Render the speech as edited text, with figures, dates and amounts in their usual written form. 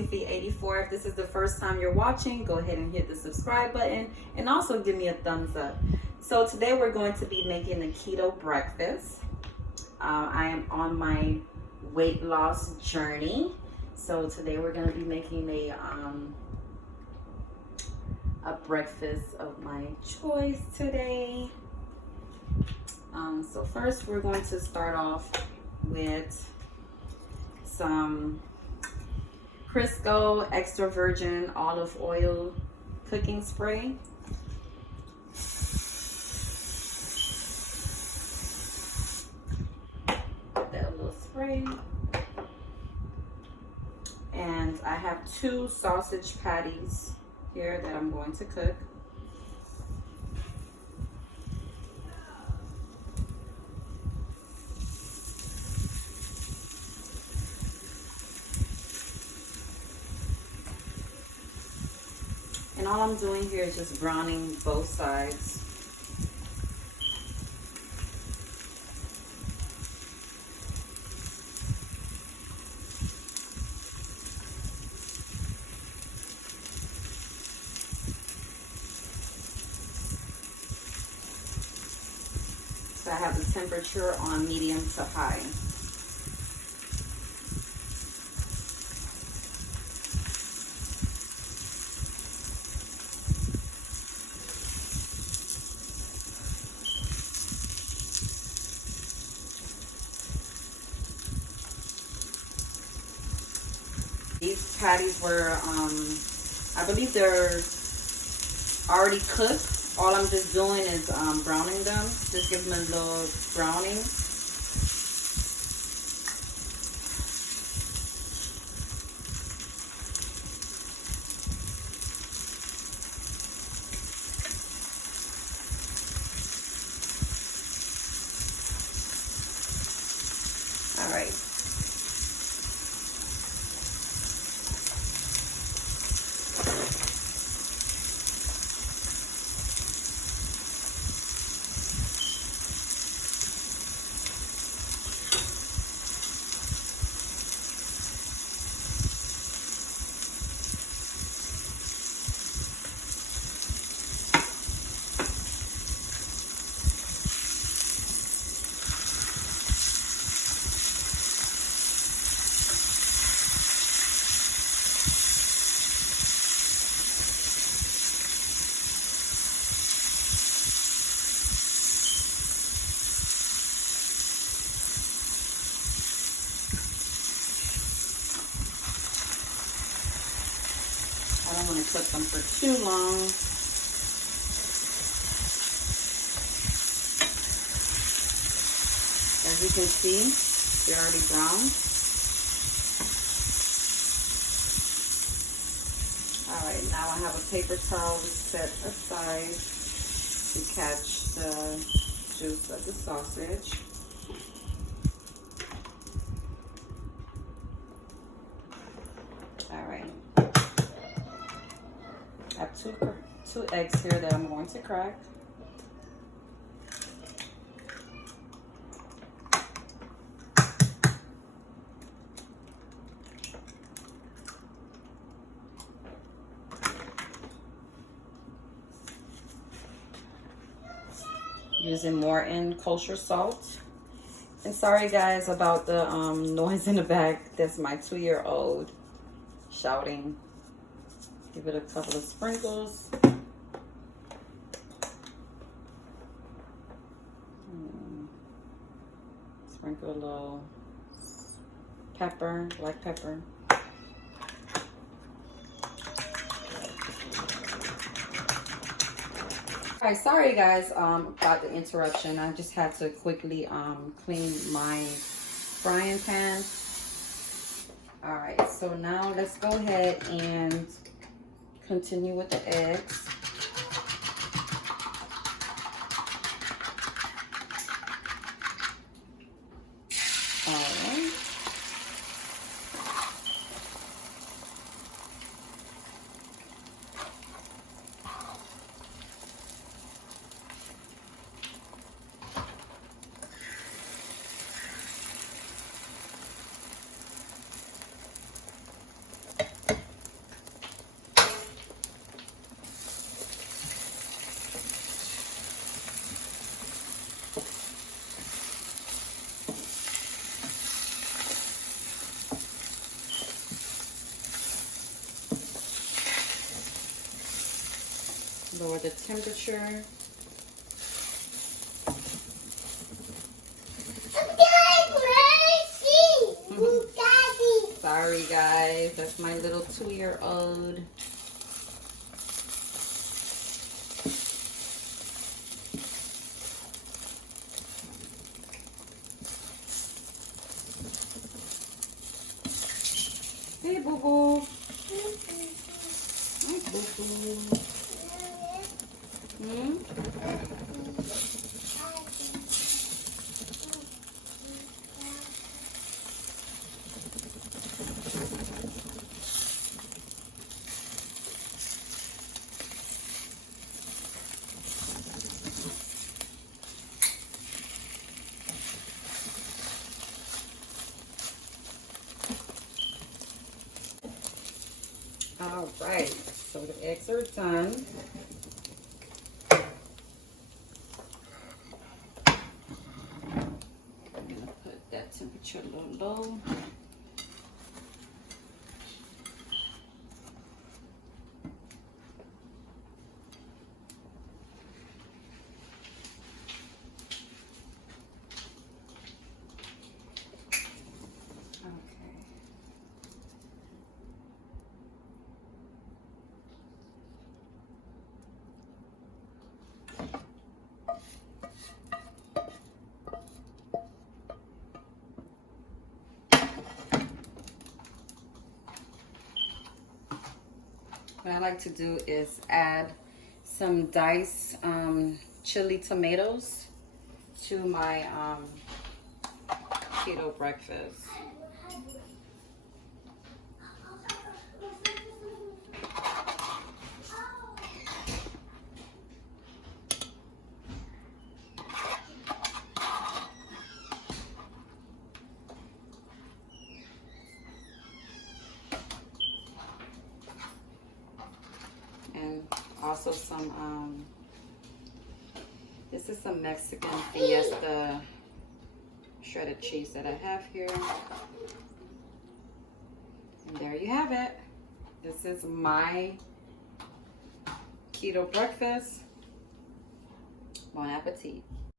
Tiffy84. If this is the first time you're watching, go ahead and hit the subscribe button and also give me a thumbs up. So today we're going to be making the keto breakfast. I am on my weight loss journey. So today we're going to be making a breakfast of my choice today. So first we're going to start off with some Crisco extra virgin olive oil cooking spray. Put that little spray. And I have 2 sausage patties here that I'm going to cook. And all I'm doing here is just browning both sides. So I have the temperature on medium to high. These patties were, I believe they're already cooked. All I'm just doing is browning them. Just give them a little browning. All right. I don't want to cook them for too long. As you can see, they're already brown. All right, now I have a paper towel set aside to catch the juice of the sausage. All right. I have two eggs here that I'm going to crack. Using Morton Kosher salt. And sorry guys about the noise in the back. That's my 2-year-old shouting. Give it a couple of sprinkles. Sprinkle a little pepper, black pepper. All right, sorry guys about the interruption. I just had to quickly clean my frying pan. All right, so now let's go ahead and continue with the eggs. All right. Lower the temperature. Sorry guys, that's my little 2-year-old. Hey boo boo. Hi boo boo. All right, so the eggs are done. I'm gonna put that temperature a little low. What I like to do is add some diced chili tomatoes to my keto breakfast. And also some, this is some Mexican Fiesta shredded cheese that I have here. And there you have it. This is my keto breakfast. Bon appetit.